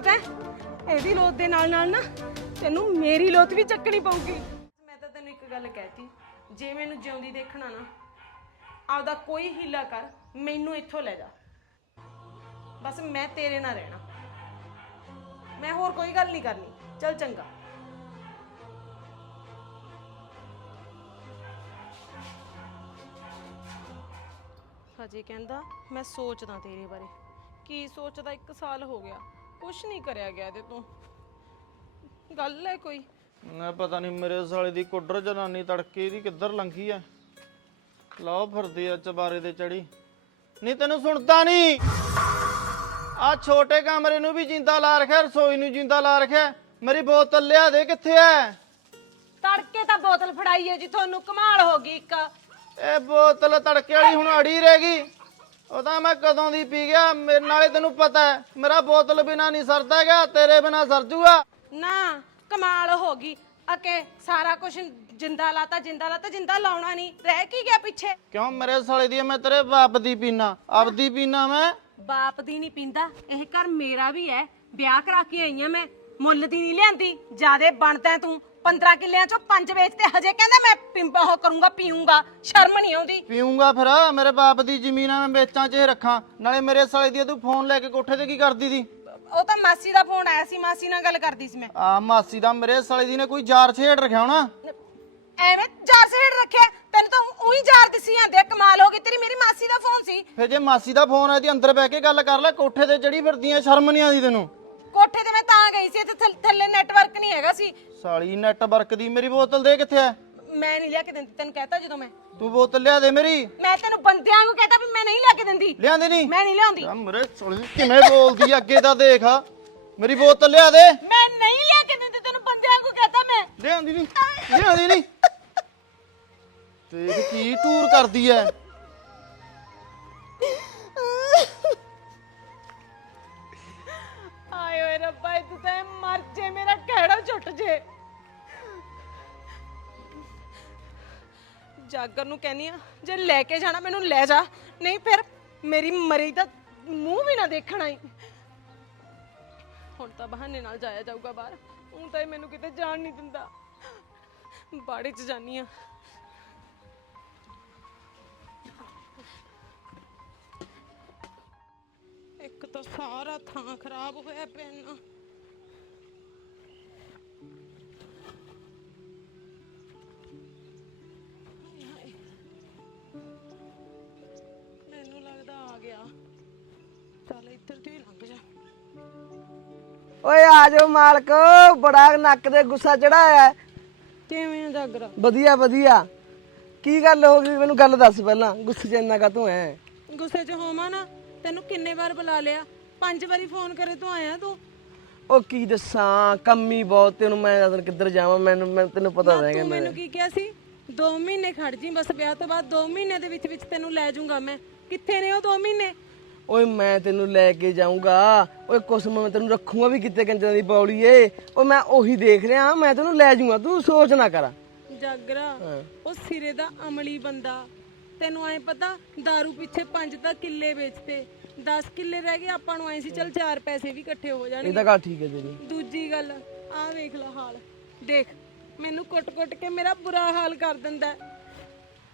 ਲੋਤ ਹੈ? ਇਹਦੀ ਲੋਤ ਦੇ ਨਾਲ ਨਾਲ ਨਾ ਤੈਨੂੰ ਮੇਰੀ ਲੋਤ ਵੀ ਚੱਕਣੀ ਪਊਗੀ। ਮੈਂ ਤਾਂ ਤੈਨੂੰ ਇੱਕ ਗੱਲ ਕਹਿਤੀ, ਜੇ ਮੈਨੂੰ ਜਿਉਂਦੀ ਦੇਖਣਾ ਨਾ, ਆਪਦਾ ਕੋਈ ਹੀਲਾ ਕਰ, ਮੈਨੂੰ ਇੱਥੋਂ ਲੈ ਜਾ। ਬਸ ਮੈਂ ਤੇਰੇ ਨਾਲ ਰਹਿਣਾ। ਮੈਂ ਹੋਰ ਕੋਈ ਗੱਲ ਨਹੀਂ ਕਰਨੀ। ਚੱਲ ਚੰਗਾ। ਹਜੇ ਕਹਿੰਦਾ, ਮੈਂ ਸੋਚਦਾ ਤੇਰੇ ਬਾਰੇ। ਕੀ ਸੋਚਦਾ? 1 ਸਾਲ ਹੋ ਗਿਆ। ਕੁਛ ਨਹੀਂ ਕਰਿਆ ਗਿਆ ਤੇ ਤੂੰ। ਗੱਲ ਹੈ ਕੋਈ? ਨਾ ਪਤਾ ਨਹੀਂ ਮੇਰੇ ਸਾਲੇ ਦੀ ਕੁੱਡਰ ਜਨਾਨੀ ਤੜਕੇ ਦੀ ਕਿੱਧਰ ਲੰਘੀ ਐ ਲਾਓ ਫਿਰਦੀ ਆ ਚਬਾਰੇ ਤੇ ਚੜੀ। ਨਹੀਂ ਤੈਨੂੰ ਸੁਣਦਾ ਨਹੀਂ। ਆ ਛੋਟੇ ਕਮਰੇ ਨੂੰ ਵੀ ਜਿੰਦਾ ਲਾ ਰੱਖਿਆ ਰਸੋਈ ਨੂੰ ਜਿੰਦਾ ਲਾ ਰੱਖਿਆ। ਮੇਰੀ ਬੋਤਲ ਲਿਆ ਦੇ ਕਿੱਥੇ ਐ? ਤੜਕੇ ਤਾਂ ਬੋਤਲ ਫੜਾਈ ਹੈ ਜੀ ਤੁਹਾਨੂੰ ਕਮਾਲ ਹੋ ਗਈ ਇੱਕ। ਇਹ ਬੋਤਲ ਤੜਕੇ ਵਾਲੀ ਹੁਣ ਅੜੀ ਰਹਿ ਗਈ। ਉਹ ਤਾਂ ਮੈਂ ਕਦੋਂ ਦੀ ਪੀ ਗਿਆ? ਮੇਰੇ ਨਾਲੇ ਤੈਨੂੰ ਪਤਾ ਹੈ। ਮੇਰਾ ਬੋਤਲ ਬਿਨਾ ਨਹੀਂ ਸਰਦਾ ਹੈਗਾ ਤੇਰੇ ਬਿਨਾ ਸਰ ਜੂਗਾ। ਨਾ ਕਮਾਲ ਹੋ ਗਈ। ਅਕੇ ਸਾਰਾ ਕੁਝ ਜਿੰਦਾ ਲਾਤਾ ਜਿੰਦਾ ਲਾਤਾ ਜਿੰਦਾ ਲਾਉਣਾ ਨਹੀਂ। ਰਹਿ ਕੀ ਗਿਆ ਪਿੱਛੇ? ਕਿਉਂ? ਮੇਰੇ ਸਾਲੇ ਦੀ ਮੈਂ ਤੇਰੇ ਬਾਪ ਦੀ ਪੀਣਾ ਆਪਦੀ ਪੀਣਾ ਮੈਂ। ਬਾਪ ਦੀ ਨਹੀਂ ਪਿੰਦਾ। ਇਹ ਘਰ ਮੇਰਾ ਵੀ ਹੈ। ਵਿਆਹ ਕਰਾ ਕੇ ਆਈ ਆ ਮੈਂ। ਮੁੱਲ ਦੀ ਨਹੀਂ ਲਿਆਂਦੀ। ਜਿਆਦੇ ਬਣਦਾ ਤੂੰ। 15 ਕਿੱਲਿਆਂ ਚੋਂ ਪੰਜ ਵੇਚ ਤੇ ਹਜੇ ਕਹਿੰਦਾ ਮੈਂ ਪਿੰਬਾ ਉਹ ਕਰੂੰਗਾ ਪੀਊਂਗਾ ਸ਼ਰਮ ਨਹੀਂ ਆਉਂਦੀ। ਪੀਊਂਗਾ ਫਿਰ ਮੇਰੇ ਬਾਪ ਦੀ ਜ਼ਮੀਨ ਆ ਮੈਂ ਵੇਚਾਂ 'ਚ ਰੱਖਾਂ ਨਾਲੇ ਮੇਰੇ ਸਾਲੇ ਦੀ ਤੂੰ ਫੋਨ ਲੈ ਕੇ ਕੋਠੇ ਤੇ ਕੀ ਕਰਦੀ ਦੀ ਉਹ ਤਾਂ ਮਾਸੀ ਦਾ ਫੋਨ ਆਇਆ ਸੀ ਮਾਸੀ ਨਾਲ ਗੱਲ ਕਰਦੀ ਸੀ ਮੈਂ। ਆ ਮਾਸੀ ਦਾ ਮੇਰੇ ਸਾਲੇ ਦੀ ਨੇ ਕੋਈ ਯਾਰ ਛੇੜ ਰੱਖਿਆ ਹੋਣਾ? ਐਵੇਂ ਚਾਰ ਸੇੜ ਰੱਖਿਆ ਤੈਨੂੰ ਤਾਂ ਉਹੀ ਚਾਰ ਦਿਸੀ ਜਾਂਦੇ ਆ, ਕਮਾਲ ਹੋ ਗਈ ਤੇਰੀ ਮੇਰੀ ਮਾਸੀ ਦਾ ਫੋਨ ਸੀ। ਫਿਰ ਜੇ ਮਾਸੀ ਦਾ ਫੋਨ ਆਇਆ ਤੇ ਅੰਦਰ ਬਹਿ ਕੇ ਗੱਲ ਕਰ ਲੈ ਕੋਠੇ ਤੇ ਚੜੀ ਫਿਰਦੀਆਂ ਸ਼ਰਮ ਨਹੀਂ ਆਉਂਦੀ ਤੈਨੂੰ? ਕੋਠੇ ਤੇ ਮੈਂ ਤਾਂ ਗਈ ਸੀ ਤੇ ਥੱਲ- ਨੈਟਵਰਕ ਨਹੀਂ ਹੈਗਾ ਸੀ। ਸਾਲੀ ਨੈਟਵਰਕ ਦੀ ਮੇਰੀ ਬੋਤਲ ਦੇ ਕਿੱਥੇ ਐ ਮੈਂ ਨਹੀਂ ਲਿਆ ਕੇ ਦਿੰਦੀ ਤੈਨੂੰ ਕਹਤਾ ਜਦੋਂ ਮੈਂ। ਤੂੰ ਬੋਤਲ ਲਿਆ ਦੇ ਮੇਰੀ। ਮੈਂ ਤੈਨੂੰ ਬੰਦਿਆਂ ਨੂੰ ਕਹਤਾ ਵੀ ਮੈਂ ਨਹੀਂ ਲਿਆ ਕੇ ਦਿੰਦੀ। ਲਿਆਂਦੀ ਨਹੀਂ? ਮੈਂ ਨਹੀਂ ਲਿਆਉਂਦੀ। ਆ ਮੇਰੇ ਸਾਲੇ ਕਿਵੇਂ ਬੋਲਦੀ ਆ ਅੱਗੇ ਤਾਂ ਦੇਖ ਮੇਰੀ ਬੋਤਲ ਲਿਆ ਦੇ। ਮੈਂ ਨਹੀਂ ਲਿਆ ਕੇ ਦਿੰਦੀ ਤੈਨੂੰ ਬੰਦਿਆਂ ਨੂੰ ਕਹਤਾ ਮੈਂ। ਲਿਆਂਦੀ ਨਹੀਂ ਲਿਆਂਦੀ ਨਹੀਂ। ਦੇਖ ਕੀ ਟੂਰ ਕਰਦੀ ਐ। ਆਏ ਓਏ ਰੱਬਾ ਇਹ ਤੂੰ ਤਾਂ ਮਰ ਜੇ, ਮੇਰਾ ਕਿਹੜਾ ਝੁੱਟ ਜੇ। ਜਾਗਰ ਨੂੰ ਕਹਿੰਨੀ ਆ, ਜੇ ਲੈ ਕੇ ਜਾਣਾ, ਮੈਨੂੰ ਲੈ ਜਾ। ਨਹੀਂ ਫਿਰ ਮੇਰੀ ਮਰੀ ਦਾ ਮੂੰਹ ਵੀ ਨਾ ਦੇਖਣਾ ਹੀ ਹੁਣ ਤਾਂ ਬਹਾਨੇ ਨਾਲ ਜਾਇਆ ਜਾਊਗਾ ਬਾਹਰ। ਹੁਣ ਤਾਂ ਇਹ ਮੈਨੂੰ ਕਿਤੇ ਜਾਣ ਨਹੀਂ ਦਿੰਦਾ। ਬਾੜੇ 'ਚ ਜਾਨੀ ਆ। ਇੱਕ ਤਾਂ ਸਾਰਾ ਥਾਂ ਖਰਾਬ ਹੋਇਆ। ਮੈਨੂੰ ਲੱਗਦਾ ਆ ਗਿਆ। ਚੱਲ ਇੱਧਰ ਦੀ ਲੰਘ ਜਾ। ਓਏ ਆ ਜਾਓ ਮਾਲਕ। ਬੜਾ ਨੱਕ ਦੇ ਗੁੱਸਾ ਚੜਾਇਆ ਕਿਵੇਂ ਆ ਜਾਗਰਾ? ਵਧੀਆ ਵਧੀਆ। ਕੀ ਗੱਲ ਹੋ ਗਈ? ਮੈਨੂੰ ਗੱਲ ਦੱਸ ਪਹਿਲਾਂ। ਗੁੱਸੇ ਚ ਇੰਨਾ ਕਾ ਤੂੰ ਐ? ਗੁੱਸੇ 'ਚ ਹੋਵਾਂ ਨਾ? ਤੈਨੂੰ ਕਿੰਨੇ ਵਾਰ ਬੁਲਾ ਲਿਆ? ਪੰਜ ਵਾਰੀ ਫੋਨ ਕਰੇ ਤੂੰ ਆਇਆ ਤੂੰ? ਉਹ ਕੀ ਦੱਸਾਂ? ਕੰਮੀ ਬਹੁਤ ਤੈਨੂੰ ਮੈਂ ਦੱਸ ਕਿੱਧਰ ਜਾਵਾਂ? ਮੈਨੂੰ ਮੈਂ ਤੈਨੂੰ ਪਤਾ ਨਾ ਰਹਿ ਤੂੰ ਮੈਨੂੰ ਕੀ ਕਿਹਾ ਸੀ? 2 ਮਹੀਨੇ ਖੜ ਜੀ ਬਸ ਵਿਆਹ ਤੋਂ ਬਾਅਦ 2 ਮਹੀਨੇ ਦੇ ਵਿੱਚ ਵਿੱਚ ਤੈਨੂੰ ਲੈ ਜਾਊਂਗਾ ਮੈਂ। ਕਿੱਥੇ ਨੇ ਉਹ 2 ਮਹੀਨੇ? ਓਏ ਮੈਂ ਤੈਨੂੰ ਲੈ ਕੇ ਜਾਊਂਗਾ। ਓਏ ਕੁਛ ਮੈਂ ਤੈਨੂੰ ਰੱਖੂਗਾ ਵੀ ਕਿਤੇ ਕੰਜਰਾਂ ਦੀ ਪੌੜੀ ਏ। ਓ ਮੈਂ ਉਹੀ ਦੇਖ ਰਿਹਾ। ਮੈਂ ਤੈਨੂੰ ਲੈ ਜਾਊਂਗਾ। ਤੂੰ ਸੋਚ ਨਾ ਕਰ। ਜਾਗਰਾ ਉਹ ਸਿਰੇ ਦਾ ਅਮਲੀ ਬੰਦਾ। ਤੈਨੂੰ ਐ ਪਤਾ दारू ਪਿੱਛੇ ਪੰਜ ਤਾਂ ਕਿੱਲੇ ਵੇਚਤੇ। 10 ਕਿੱਲੇ ਰਹਿ ਗਏ ਆਪਾਂ ਨੂੰ ਐ ਸੀ ਚਲ ਚਾਰ ਪੈਸੇ ਵੀ ਇਕੱਠੇ ਹੋ ਜਾਣਗੇ। ਇਹ ਤਾਂ ਗੱਲ ਠੀਕ ਹੈ ਤੇਰੀ ਦੂਜੀ ਗੱਲ ਆਹ ਵੇਖ ਲੈ ਹਾਲ। ਦੇਖ ਮੈਨੂੰ ਕੁੱਟ-ਕੁੱਟ ਕੇ ਮੇਰਾ ਬੁਰਾ ਹਾਲ ਕਰ ਦਿੰਦਾ ਹੈ।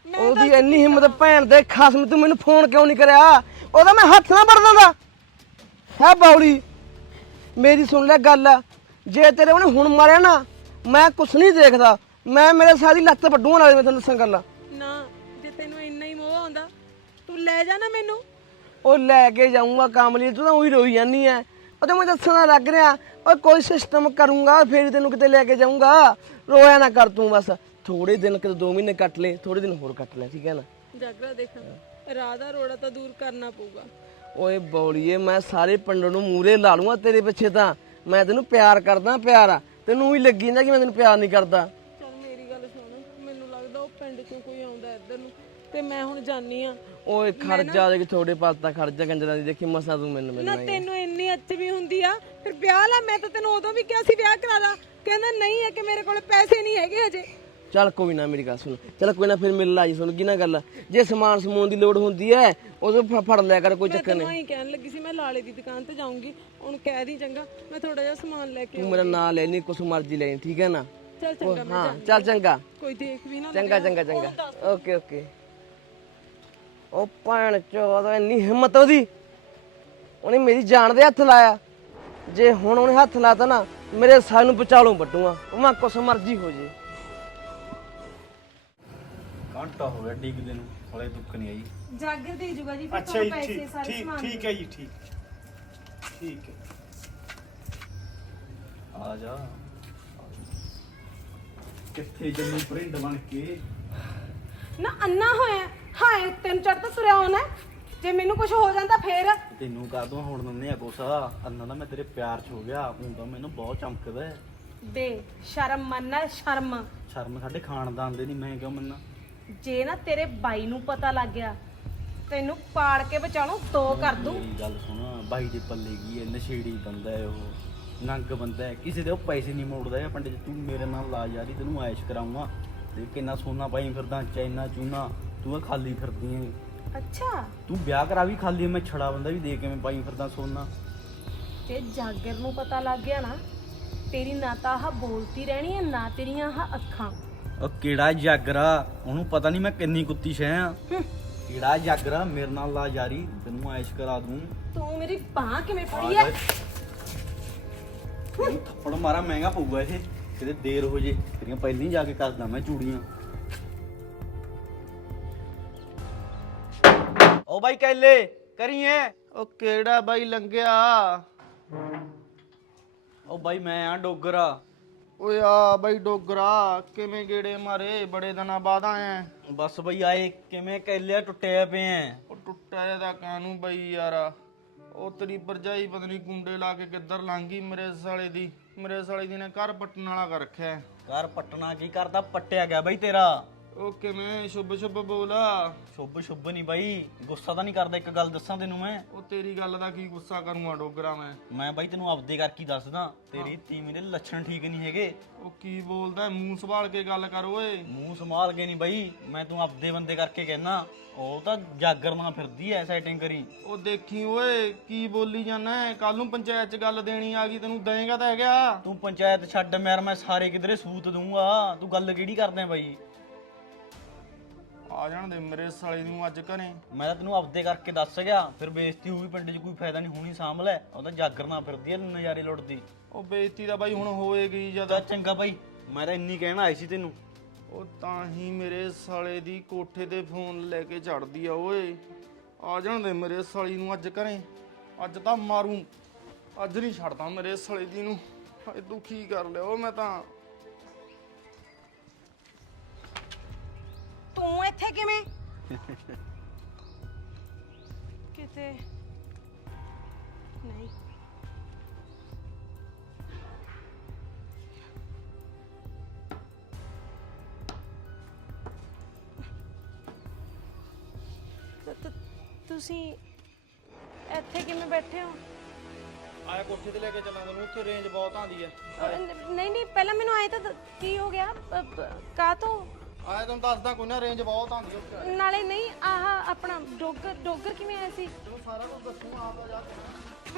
ਮੈਂ ਉਹਦੀ ਇੰਨੀ ਹਿੰਮਤ ਭੈਣ ਦੇ ਖਸਮ ਤੂੰ ਮੈਨੂੰ ਫੋਨ ਕਿਉਂ ਨਹੀਂ ਕਰਿਆ? ਉਹਦਾ ਮੈਂ ਹੱਥ ਨਾ ਵੜ ਦਿੰਦਾ। ਹੈ ਬੌਲੀ ਮੇਰੀ ਸੁਣ ਲੈ ਗੱਲ। ਜੇ ਤੇਰੇ ਉਹਨੇ ਹੁਣ ਮਾਰਿਆ ਨਾ ਮੈਂ ਕੁਛ ਨਹੀਂ ਦੇਖਦਾ। ਮੈਂ ਮੇਰੇ ਸਾਰੀ ਲੱਤ ਵੱਡੂਆਂ ਨਾਲ ਮੈਂ ਤੈਨੂੰ ਦੱਸਾਂ ਗੱਲ। ਲੈ ਜਾ ਨਾ ਮੈਨੂੰ। ਉਹ ਲੈ ਕੇ ਜਾਊਂਗਾ ਕਾਮਲੀ ਤੂੰ ਤਾਂ ਉਹੀ ਰੋਈ ਜਾਨੀ ਐ। ਉਹ ਤੇ ਮੈਂ ਦੱਸਣਾ ਲੱਗ ਰਿਹਾ ਉਹ ਕੋਈ ਸਿਸਟਮ ਕਰੂੰਗਾ ਫੇਰ ਤੈਨੂੰ ਕਿਤੇ ਲੈ ਕੇ ਜਾਊਂਗਾ। ਰੋਇਆ ਨਾ ਕਰ ਤੂੰ ਬਸ। ਥੋੜੇ ਦਿਨ ਕਿਤੇ 2 ਮਹੀਨੇ ਕੱਟ ਲੈ ਥੋੜੇ ਦਿਨ ਹੋਰ ਕੱਟ ਲੈ ਠੀਕ ਹੈ ਨਾ? ਜਾਗਰਾ ਦੇਖ ਰਾਹ ਦਾ ਰੋੜਾ ਤਾਂ ਦੂਰ ਕਰਨਾ ਪਊਗਾ। ਓਏ ਬੌਲੀਏ ਮੈਂ ਸਾਰੇ ਪਿੰਡ ਨੂੰ ਮੂਰੇ ਲਾ ਲੂੰਗਾ ਤੇਰੇ ਪਿੱਛੇ ਤਾਂ। ਮੈਂ ਤੈਨੂੰ ਪਿਆਰ ਕਰਦਾ ਪਿਆਰ ਆ। ਤੈਨੂੰ ਹੀ ਲੱਗੀ ਨਾ ਕਿ ਮੈਂ ਤੈਨੂੰ ਪਿਆਰ ਨਹੀਂ ਕਰਦਾ। ਚਲ ਮੇਰੀ ਗੱਲ ਸੁਣ ਮੈਨੂੰ ਲੱਗਦਾ ਉਹ ਪਿੰਡ ਚੋਂ ਕੋਈ ਆਉਂਦਾ ਇੱਧਰ ਨੂੰ। ਤੇ ਮੈਂ ਹੁਣ ਜਾਨੀ ਆ। ਓਏ ਖਰਜਾ ਦੇ ਥੋੜੇ ਪਾਲਤਾ ਖਰਜਾ ਕੰਜਰਾਂ ਦੀ ਦੇਖੀ ਮਸਾ ਤੂੰ ਮੈਨੂੰ ਨਾ ਮਿਲਣਾ। ਤੈਨੂੰ ਇੰਨੀ ਅੱਛ ਵੀ ਹੁੰਦੀ ਆ ਫਿਰ ਵਿਆਹ ਲਾ ਮੈਂ ਤਾਂ ਤੈਨੂੰ ਉਦੋਂ ਵੀ ਕਿਹਾ ਸੀ ਵਿਆਹ ਕਰਾ ਲਾ। ਕਹਿੰਦਾ ਨਹੀਂ ਹੈ ਕਿ ਮੇਰੇ ਕੋਲ ਪੈਸੇ ਨਹੀਂ ਹੈਗੇ ਹਜੇ। ਚੱਲ ਕੋਈ ਨਾ ਮੇਰੀ ਗੱਲ ਸੁਣ। ਚੱਲ ਕੋਈ ਨਾ ਫਿਰ ਮਿਲ ਲਾ ਜੀ ਸੁਣ ਕੀ ਨਾ ਗੱਲ ਜੇ ਸਮਾਨ ਸਮੂਨ ਦੀ ਲੋੜ ਹੁੰਦੀ ਹੈ ਉਦੋਂ ਫ- ਫੜ ਲਿਆ ਕਰ ਕੋਈ ਮੈਂ ਚੱਕਰ ਨਹੀਂ। ਹੀ ਕਹਿਣ ਲੱਗੀ ਸੀ ਮੈਂ ਲਾਲੇ ਦੀ ਦੁਕਾਨ ਤੇ ਜਾਊਂਗੀ। ਉਹਨੂੰ ਕਹਿ ਦੀ ਚੰਗਾ ਮੈਂ ਥੋੜਾ ਜਿਹਾ ਸਮਾਨ ਲੈ ਕੇ ਤੂੰ ਮੇਰਾ ਨਾਂ ਲੈ ਨਹੀਂ ਕੁਛ ਮਰਜ਼ੀ ਲੈ ਠੀਕ ਹੈ ਨਾ? ਚੱਲ ਚੰਗਾ ਮੈਂ ਹਾਂ ਚੱਲ ਚੰਗਾ। ਕੋਈ ਦੇਖ ਵੀ ਨਾ ਚੰਗਾ ਚੰਗਾ ਚੰਗਾ। Okay okay. ਉਹ ਭੈਣ ਚੋਦ ਇੰਨੀ ਹਿੰਮਤ ਉਹਦੀ। ਉਹਨੇ ਮੇਰੀ ਜਾਨ ਦੇ ਹੱਥ ਲਾਇਆ। ਜੇ ਹੁਣ ਉਹਨੇ ਹੱਥ ਲਾਤਾ ਨਾ ਮੇਰੇ ਸਾਹ ਨੂੰ ਬਚਾਲੂ ਵੱਟੂਆ ਉਹ ਮੈਂ ਕੁਛ ਮਰਜ਼ੀ ਹੋ ਜੇ। ਘੰਟਾ ਹੋ ਗਿਆ ਡਿੱਗਦੇ ਨੂੰ ਹਲੇ ਦੁੱਖ ਨਹੀਂ ਆਈ। ਜਾਗਰ ਦੇ ਜੂਗਾ ਜੀ ਫਿਰ ਅੱਛਾ ਜੀ ਤੁਹਾਨੂੰ ਪੈਸੇ ਠੀਕ ਸਾਰੇ ਠੀਕ ਸਮਾਨ ਠੀਕ ਹੈ ਜੀ ਠੀਕ ਠੀਕ ਹੈ। ਆ ਜਾ। ਕਿੱਥੇ ਜੰਮੀ ਪ੍ਰਿੰਟ ਬਣ ਕੇ? ਨਾ ਅੰਨਾ ਹੋਇਆ। ਹਾਏ ਤੈਨੂੰ ਚੜ ਤਾਂ ਤੁਰਿਆ ਹੋਣਾ। ਜੇ ਮੈਨੂੰ ਕੁਝ ਹੋ ਜਾਂਦਾ ਫੇਰ। ਤੈਨੂੰ ਕਾਦੋਂ ਹੁਣ ਨੰਨੇ ਆ ਕੋਸਾ ਅੰਨਾ ਦਾ ਮੈਂ ਤੇਰੇ ਪਿਆਰ ਚ ਹੋ ਗਿਆ। ਹੁਣ ਤਾਂ ਮੈਨੂੰ ਬਹੁਤ ਚਮਕਦਾ ਹੈ। ਬੇ ਸ਼ਰਮ ਮੰਨਣਾ ਸ਼ਰਮ। ਸ਼ਰਮ ਸਾਡੇ ਖਾਨਦਾਨ ਦੇ ਨਹੀਂ ਮੈਂ ਕਿਉਂ ਮੰਨਾਂ? ਜੇ ਨਾ ਤੇਰੇ ਬਾਈ ਨੂੰ ਪਤਾ ਲੱਗ ਗਿਆ ਤੈਨੂੰ ਪਾੜ ਕੇ ਬਚਾਣੋ ਦੋ ਕਰ ਦੂੰ। ਮੇਰੀ ਗੱਲ ਸੁਣ ਬਾਈ ਦੇ ਪੱਲੇ ਕੀ ਹੈ? ਨਸ਼ੇੜੀ ਬੰਦਾ ਹੈ ਉਹ। ਨੰਗ ਬੰਦਾ ਹੈ। ਕਿਸੇ ਦੇ ਉਹ ਪੈਸੇ ਨਹੀਂ ਮੋੜਦਾ ਹੈ ਪੰਡਿਤ। ਤੂੰ ਮੇਰੇ ਨਾਲ ਲਾ ਯਾਰੀ ਤੈਨੂੰ ਐਸ਼ ਕਰਾਉਂਗਾ ਤੇ ਕਿੰਨਾ ਸੋਨਾ ਪਾਈ ਫਿਰਦਾ ਚੈਨਾ ਚੂਨਾ। ਤੂੰ ਆ ਖਾਲੀ ਫਿਰਦੀ ਹੈ। ਅੱਛਾ। ਤੂੰ ਵਿਆਹ ਕਰਾ ਵੀ ਖਾਲੀ ਮੈਂ ਛੜਾ ਬੰਦਾ ਵੀ ਦੇ ਕਿਵੇਂ ਪਾਈ ਫਿਰਦਾ ਸੋਨਾ। ਤੇ ਜਾਗਰ ਨੂੰ ਪਤਾ ਲੱਗ ਗਿਆ ਨਾ ਤੇਰੀ ਨਾ ਤਾਂ ਆਹ ਬੋਲਤੀ ਰਹਿਣੀ ਹੈ ਨਾ ਤੇਰੀਆਂ ਆਹ ਅੱਖਾਂ। ਉਹ ਕਿਹੜਾ ਜਾਗਰਾ? ਉਹਨੂੰ ਪਤਾ ਨਹੀਂ ਮੈਂ ਕਿੰਨੀ ਕੁੱਤੀ ਸ਼ੈ ਆ। ਹੂੰ, ਕਿਹੜਾ ਜਾਗਰਾ? ਮੇਰੇ ਨਾਲ ਲਾ ਯਾਰੀ ਤੈਨੂੰ ਐਸ਼ ਕਰਾ ਦੂੰ। ਤੂੰ ਮੇਰੀ ਬਾਹ ਕਿਵੇਂ ਫੜੀ। ਹੈ ਤੈਨੂੰ ਥੱਪੜ ਮਾਰਾ ਮਹਿੰਗਾ ਪਊਗਾ ਇਹ। ਕਿਤੇ ਦੇਰ ਹੋ ਜੇ। ਤੇਰੀਆਂ ਪਹਿਲਾਂ ਹੀ ਜਾ ਕੇ ਕਰਦਾ ਮੈਂ ਚੂੜੀਆਂ। ਓ ਬਾਈ ਕੈਲੇ ਕਰੀਏ? ਓ ਕਿਹੜਾ ਬਾਈ ਲੰਗਿਆ ਓ ਬਾਈ ਮੈਂ ਆ ਡੋਗਰਾ। ਓਏ ਆ ਬਾਈ ਡੋਗਰਾ ਕਿਵੇਂ ਗੇੜੇ ਮਾਰੇ? ਬੜੇ ਦਿਨਾਂ ਬਾਅਦ ਆਇਆ ਬਸ ਬਈ ਆਏ ਕਿਵੇਂ ਕੈਲੇ ਟੁੱਟਿਆ ਪਏ ਐ ਉਹ ਟੁੱਟਿਆ ਦਾ ਕਾਨੂੰ ਬਈ ਯਾਰ? ਉਹ ਤੇਰੀ ਪਰਜਾਈ ਪਤਾ ਨਹੀਂ ਕੁੰਡੇ ਲਾ ਕੇ ਕਿੱਧਰ ਲੰਘ ਗਈ ਮੇਰੇ ਸਾਲੇ ਦੀ। ਮੇਰੇ ਸਾਲੇ ਦੀ ਨੇ ਘਰ ਪੱਟਣ ਵਾਲਾ ਕਰ ਰੱਖਿਆ। ਘਰ ਪੱਟਣਾ ਕੀ ਕਰਦਾ? ਪੱਟਿਆ ਗਿਆ ਬਈ ਤੇਰਾ। ਉਹ ਕਿਵੇਂ ਸ਼ੁਭ ਸ਼ੁਭ ਬੋਲਾ? ਸ਼ੁੱਭ ਸ਼ੁੱਭ ਨਹੀਂ ਬਾਈ ਗੁੱਸਾ ਤਾਂ ਨਹੀਂ ਕਰਦਾ ਇੱਕ ਗੱਲ ਦੱਸਾਂ ਤੈਨੂੰ ਮੈਂ। ਉਹ ਤੇਰੀ ਗੱਲ ਦਾ ਕੀ ਗੁੱਸਾ ਕਰੂੰਗਾ ਡੋਗਰਾ ਮੈਂ? ਮੈਂ ਬਾਈ ਤੈਨੂੰ ਆਪਦੇ ਕਰਕੇ ਹੀ ਦੱਸਦਾ ਤੇਰੀ ਤੀਵੀਂ ਦੇ ਲੱਛਣ ਠੀਕ ਨਹੀਂ ਹੈਗੇ। ਉਹ ਕੀ ਬੋਲਦਾ ਹੈ? ਮੂੰਹ ਸੰਭਾਲ ਕੇ ਗੱਲ ਕਰ ਓਏ। ਮੂੰਹ ਸੰਭਾਲ ਕੇ ਨਹੀਂ ਬਾਈ ਮੈਂ ਤੂੰ ਆਪਦੇ ਬੰਦੇ ਕਰਕੇ ਕਹਿਣਾ ਉਹ ਤਾਂ ਜਾਗਰ ਨਾਲ ਫਿਰਦੀ ਐ ਸੈਟਿੰਗ ਕਰੀ। ਉਹ ਦੇਖੀ ਓਏ ਕੀ ਬੋਲੀ ਜਾਣਾ ਕੱਲ ਨੂੰ ਪੰਚਾਇਤ 'ਚ ਗੱਲ ਦੇਣੀ ਆ ਗਈ ਤੈਨੂੰ ਦੇਂਗਾ ਤਾਂ ਹੈਗਾ। ਤੂੰ ਪੰਚਾਇਤ ਛੱਡ ਮੈਰ ਮੈਂ ਸਾਰੇ ਕਿਧਰੇ ਸੂਤ ਦੂੰਗਾ ਤੂੰ ਗੱਲ ਕਿਹੜੀ ਕਰਦਾ ਬਾਈ? ਆ ਜਾਣ ਦੇ ਮੇਰੇ ਸਾਲੇ ਨੂੰ ਅੱਜ ਘਰੇ। ਮੈਂ ਤਾਂ ਤੈਨੂੰ ਆਪਦੇ ਕਰਕੇ ਦੱਸ ਗਿਆ ਫਿਰ ਬੇਇੱਜ਼ਤੀ ਹੋਊਗੀ ਪਿੰਡ 'ਚ ਕੋਈ ਫਾਇਦਾ ਨਹੀਂ ਹੋਣੀ ਸਾਂਭ ਲੈ। ਉਹ ਤਾਂ ਜਾਗਰ ਨਾਲ ਫਿਰਦੀ ਐ ਨਜ਼ਾਰੇ ਲੁੱਟਦੀ। ਉਹ ਬੇਇੱਜ਼ਤੀ ਦਾ ਬਾਈ ਹੁਣ ਹੋਏਗੀ ਜਦ। ਤਾਂ ਚੰਗਾ ਬਾਈ ਮੈਂ ਤਾਂ ਇੰਨੀ ਕਹਿਣਾ ਆਈ ਸੀ ਤੈਨੂੰ। ਉਹ ਤਾਂ ਹੀ ਮੇਰੇ ਸਾਲੇ ਦੀ ਕੋਠੇ ਤੇ ਫੋਨ ਲੈ ਕੇ ਚੜਦੀ ਆ ਓਏ। ਆ ਜਾਣ ਦੇ ਮੇਰੇ ਸਾਲੀ ਨੂੰ ਅੱਜ ਘਰੇ। ਅੱਜ ਤਾਂ ਮਾਰੂ। ਅੱਜ ਨਹੀਂ ਛੱਡਦਾ ਮੇਰੇ ਸਾਲੇ ਦੀ ਨੂੰ। ਹਾਏ ਦੁਖੀ ਕਰ ਲਿਆ? ਓ ਮੈਂ ਤਾਂ ਤੂੰ ਇੱਥੇ ਕਿਵੇਂ? ਕਿਤੇ ਨਹੀਂ। ਤ- ਤੁਸੀਂ ਇੱਥੇ ਕਿਵੇਂ ਬੈਠੇ ਹੋ? ਆਇਆ ਕੋਠੇ ਤੇ ਲੈ ਕੇ ਚੱਲਾਂ ਤੈਨੂੰ ਉੱਥੇ ਰੇਂਜ ਬਹੁਤ ਆਂਦੀ ਐ ਅ, ਨਹੀਂ ਨਹੀਂ ਪਹਿਲਾਂ ਮੈਨੂੰ ਆਏ ਤਾਂ ਦ- ਕੀ ਹੋ ਗਿਆ? ਕਾ ਤੋਂ ਆਇਆ ਤੈਨੂੰ ਦੱਸਦਾ ਕੋਈ ਨਾ ਰੇਂਜ ਬਹੁਤ ਆਂਦੀ ਉੱਥੇ ਨਾਲੇ ਨਹੀਂ ਆਹ ਆਪਣਾ ਡੋਗਰ ਡੋਗਰ ਕਿਵੇਂ ਆਇਆ ਸੀ? ਤੈਨੂੰ ਸਾਰਾ ਕੁਝ ਦੱਸੂਗਾ ਆਪ ਜਾ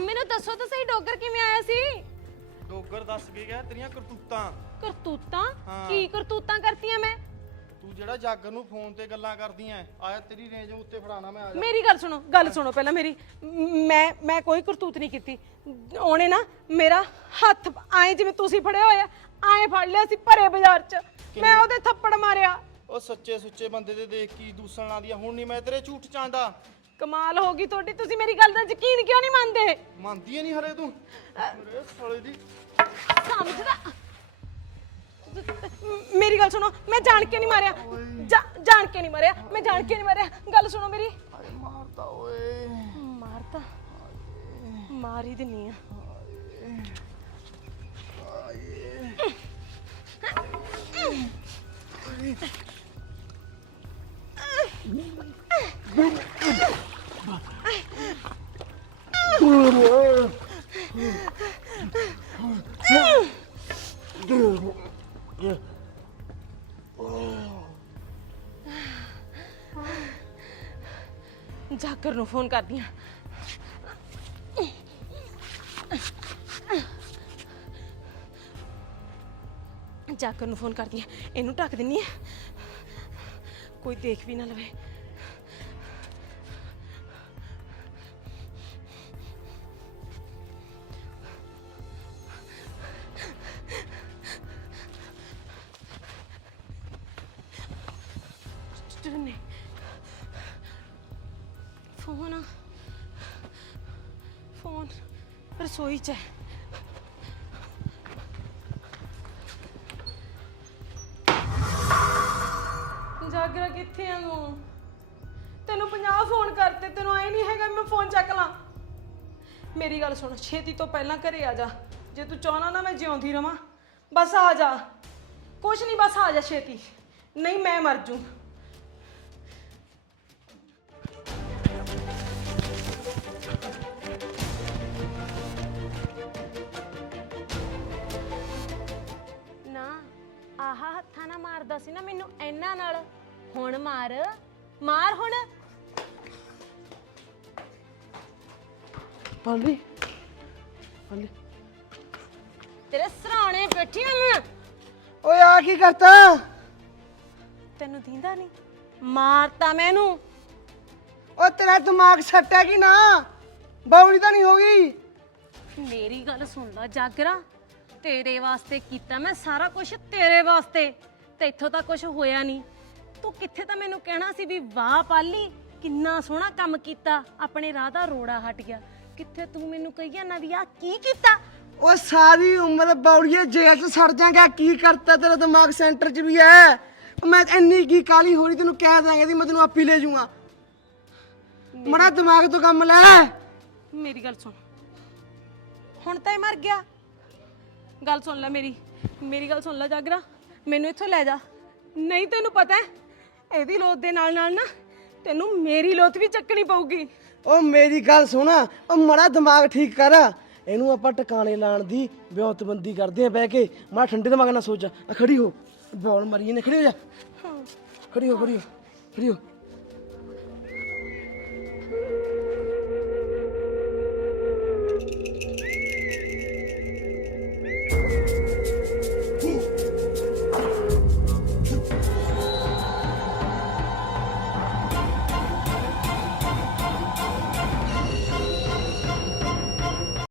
ਮੈਨੂੰ ਦੱਸੋ ਤਾਂ ਸਹੀ ਡੋਗਰ ਕਿਵੇਂ ਆਇਆ ਸੀ? ਡੋਗਰ ਦੱਸ ਕੇ ਗਿਆ ਤੇਰੀਆਂ ਕਰਤੂਤਾਂ। ਕਰਤੂਤਾਂ? ਹਾਂ। ਕੀ ਕਰਤੂਤਾਂ ਕਰਤੀਆਂ ਮੈਂ? ਤੂੰ ਜਿਹੜਾ ਜਾਗਰ ਨੂੰ ਫੋਨ ਤੇ ਗੱਲਾਂ ਕਰਦੀ ਐ ਆਇਆ ਤੇਰੀ ਰੇਂਜ ਉੱਤੇ ਫੜਾਣਾ ਮੈਂ ਆ ਜਾ। ਮੇਰੀ ਗੱਲ ਸੁਣੋ ਗੱਲ ਸੁਣੋ ਪਹਿਲਾਂ ਮੇਰੀ। ਮ- ਮੈਂ ਮੈਂ ਕੋਈ ਕਰਤੂਤ ਨਹੀਂ ਕੀਤੀ। ਉਹਨੇ ਨਾ ਮੇਰਾ ਹੱਥ ਆਏ ਜਿਵੇਂ ਤੁਸੀਂ ਫੜਿਆ ਹੋਇਆ ਆਏ ਫੜ ਲਿਆ ਸੀ ਭਰੇ ਬਾਜ਼ਾਰ 'ਚ। ਮੈਂ ਉਹਦੇ ਥੱਪੜ ਮਾਰਿਆ। ਉਹ ਸੱਚੇ ਸੁੱਚੇ ਬੰਦੇ ਦੇ ਦੇਖ ਕੀ ਦੂਸਣ ਲਾਦੀ ਆ ਹੁਣ ਨਹੀਂ ਮੈਂ ਤੇਰੇ ਝੂਠ ਚਾਂਦਾ ਕਮਾਲ ਹੋ ਗਈ ਤੁਹਾਡੀ ਤੁਸੀਂ ਮੇਰੀ ਗੱਲ ਦਾ ਯਕੀਨ ਕਿਉਂ ਨਹੀਂ ਮੰਨਦੇ? ਮੰਨਦੀ ਨਹੀਂ ਹਲੇ ਤੂੰ। ਮੇਰੇ ਸਾਲੇ ਦੀ ਸਮਝਦਾ ਮੇਰੀ ਗੱਲ ਸੁਣੋ ਮੈਂ ਜਾਣ ਕੇ ਨਹੀਂ ਮਾਰਿਆ। ਜਾ- ਜਾਣ ਕੇ ਨਹੀਂ ਮਾਰਿਆ ਮੈਂ ਜਾਣ ਕੇ ਨਹੀਂ ਮਾਰਿਆ। ਗੱਲ ਸੁਣੋ ਮੇਰੀ। ਹਾਏ ਮਾਰਦਾ ਓਏ। ਮਾਰਤਾ? ਮਾਰ ਦਿੰਨੀ ਆ। ਨੂੰ ਫੋਨ ਕਰਦੀ ਆ ਜਾਕਰ ਨੂੰ ਫੋਨ ਕਰਦੀ ਆ ਇਹਨੂੰ ਢੱਕ ਦਿੰਨੀ ਆ ਕੋਈ ਦੇਖ ਵੀ ਨਾ ਲਵੇ। ਨੇ ਫੋਨ। ਫੋਨ ਰਸੋਈ ਚ ਹੈ। ਜਾਗਰਾ ਕਿੱਥੇ ਆ ਤੂੰ? ਤੈਨੂੰ 50 ਫੋਨ ਕਰਤੇ, ਤੈਨੂੰ ਆਏ ਨਹੀਂ ਹੈਗਾ ਵੀ ਮੈਂ ਫੋਨ ਚੱਕ ਲਾਂ। ਮੇਰੀ ਗੱਲ ਸੁਣ, ਛੇਤੀ ਤੋਂ ਪਹਿਲਾਂ ਘਰੇ ਆ ਜਾ। ਜੇ ਤੂੰ ਚਾਹਣਾ ਨਾ ਮੈਂ ਜਿਉਂਦੀ ਰਵਾਂ, ਬਸ ਆ ਜਾ। ਕੁਛ ਨਹੀਂ ਬਸ ਆ ਜਾ ਛੇਤੀ। ਨਹੀਂ ਮੈਂ ਮਰ ਜੂ। ਆਹ ਹੱਥਾਂ ਨਾਲ ਮਾਰਦਾ ਸੀ ਨਾ ਮੈਨੂੰ ਇਹਨਾਂ ਨਾਲ। ਹੁਣ ਮਾਰ ਮਾਰ ਹੁਣ। ਪਾਲੀ ਪਾਲੀ ਤੇਰੇ ਸਰਾਣੇ ਬੈਠੀਆਂ ਮੈਂ ਓਏ ਆ ਕੀ ਕਰਤਾ? ਤੈਨੂੰ ਦੀਂਦਾ ਨਹੀਂ ਮਾਰਤਾ ਮੈਨੂੰ। ਓ ਤੇਰਾ ਦਿਮਾਗ ਸੱਟਿਆ ਕਿ ਨਾ? ਬੌਲੀ ਤਾਂ ਨਹੀਂ ਹੋ ਗਈ। ਮੇਰੀ ਗੱਲ ਸੁਣ ਲੈ ਜਾਗਰਾ। ਤੇਰੇ ਵਾਸਤੇ ਕੀਤਾ ਮੈਂ ਸਾਰਾ ਕੁਝ ਤੇਰੇ ਵਾਸਤੇ। ਤੇ ਇੱਥੋਂ ਤਾਂ ਕੁਝ ਹੋਇਆ ਨਹੀਂ। ਤੂੰ ਕਿੱਥੇ ਤਾਂ ਮੈਨੂੰ ਕਹਿਣਾ ਸੀ ਵੀ ਵਾਹ ਪਾਲੀ ਕਿੰਨਾ ਸੋਹਣਾ ਕੰਮ ਕੀਤਾ ਆਪਣੇ ਰਾਹ ਦਾ ਰੋੜਾ ਹਟ ਗਿਆ। ਕਿੱਥੇ ਤੂੰ ਮੈਨੂੰ ਕਹੀ ਜਾਂਦਾ ਵੀ ਆ ਕੀ ਕੀਤਾ? ਓ ਸਾਰੀ ਉਮਰ ਬੌੜੀਏ ਜੇਲ੍ਹ 'ਚ ਸੜ ਜਾਏਗਾ ਕੀ ਕਰਤਾ ਤੇਰਾ ਦਿਮਾਗ ਸੈਂਟਰ 'ਚ ਵੀ ਓ ਮੈਂ ਇੰਨੀ ਕੀ ਕਾਲੀ ਹੋ ਰਹੀ ਤੈਨੂੰ ਕਹਿ ਦਾਂਗੇ ਦੀ ਮੈਂ ਤੈਨੂੰ ਆਪੀ ਲੈ ਜਾਊਂਗਾ ਮੜਾ ਦਿਮਾਗ ਤੋਂ ਕੰਮ ਲੈ। ਮੇਰੀ ਗੱਲ ਸੁਣ। ਹੁਣ ਤਾਂ ਇਹ ਮਰ ਗਿਆ। ਗੱਲ ਸੁਣ ਲੈ ਮੇਰੀ ਮੇਰੀ ਗੱਲ ਸੁਣ ਲੈ ਜਾਗਰਾ ਮੈਨੂੰ ਇੱਥੋਂ ਲੈ ਜਾ। ਨਹੀਂ ਤੈਨੂੰ ਪਤਾ ਹੈ ਇਹਦੀ ਲੋਥ ਦੇ ਨਾਲ ਨਾਲ ਨਾ ਤੈਨੂੰ ਮੇਰੀ ਲੋਥ ਵੀ ਚੱਕਣੀ ਪਊਗੀ। ਓ ਮੇਰੀ ਗੱਲ ਸੁਣ ਓ ਮੜਾ ਦਿਮਾਗ ਠੀਕ ਕਰ। ਇਹਨੂੰ ਆਪਾਂ ਟਿਕਾਣੇ ਲਾਣ ਦੀ ਵਿਉਂਤਬੰਦੀ ਕਰਦੇ ਆ ਬਹਿ ਕੇ। ਮੜਾ ਠੰਡੇ ਦਿਮਾਗ ਨਾਲ ਸੋਚ ਆ ਖੜੀ ਹੋ। ਬੌਲ ਮਰੀ ਨੇ ਖੜੀ ਹੋ ਜਾ। ਖੜੀ ਹੋ ਖੜੀ ਹੋ ਖੜੀ ਹੋ।